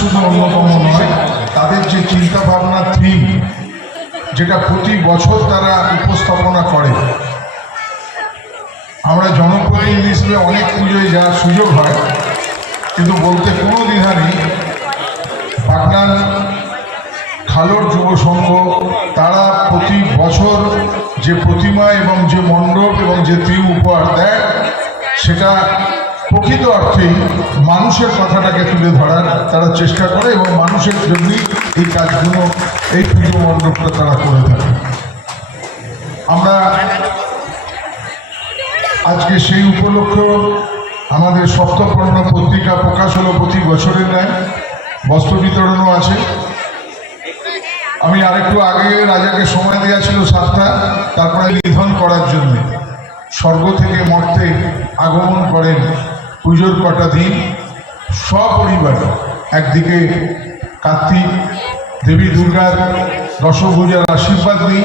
শুধু অন্যতম নয়, তাদের যে চিন্তা ভাবনা থিম যেটা প্রতি বছর তারা উপস্থাপনা করে। আমরা জনপ্রতিনিধি হিসেবে অনেক পুজোয় যাওয়ার সুযোগ হয়, কিন্তু বলতে কোনো দ্বিধা নেই। পাটনার খালোর যুব সংঘ, তারা প্রতি বছর যে প্রতিমা এবং যে মণ্ডপ এবং যে থিম উপহার দেয়, সেটা প্রকৃত অর্থেই মানুষের কথাটাকে তুলে ধরার তারা চেষ্টা করে এবং মানুষের জন্যই এই কাজগুলো, এই পুজো মণ্ডপটা তারা করে থাকে। আমরা আজকে সেই উপলক্ষ আমাদের সপ্তপর্ণ পত্রিকা প্রকাশ হলো প্রতি বছরের ন্যায়। বস্ত্র বিতরণও আছে। আমি আরেকটু আগে রাজাকে সময় দেওয়া ছিল সাতটা, তারপরে নিধন করার জন্য। স্বর্গ থেকে মর্তে আগমন করেন পুজোর কটা দিন সপরিবারে। একদিকে কার্তিক, দেবী দুর্গার দশভূজার আশীর্বাদ নিই।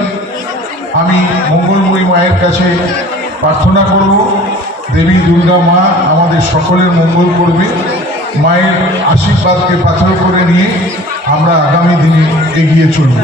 আমি মঙ্গলময়ী মায়ের কাছে প্রার্থনা করব, দেবী দুর্গা মা আমাদের সকলের মঙ্গল করবে। মায়ের আশীর্বাদকে পাথর করে নিয়ে আমরা আগামী দিনে এগিয়ে চলব।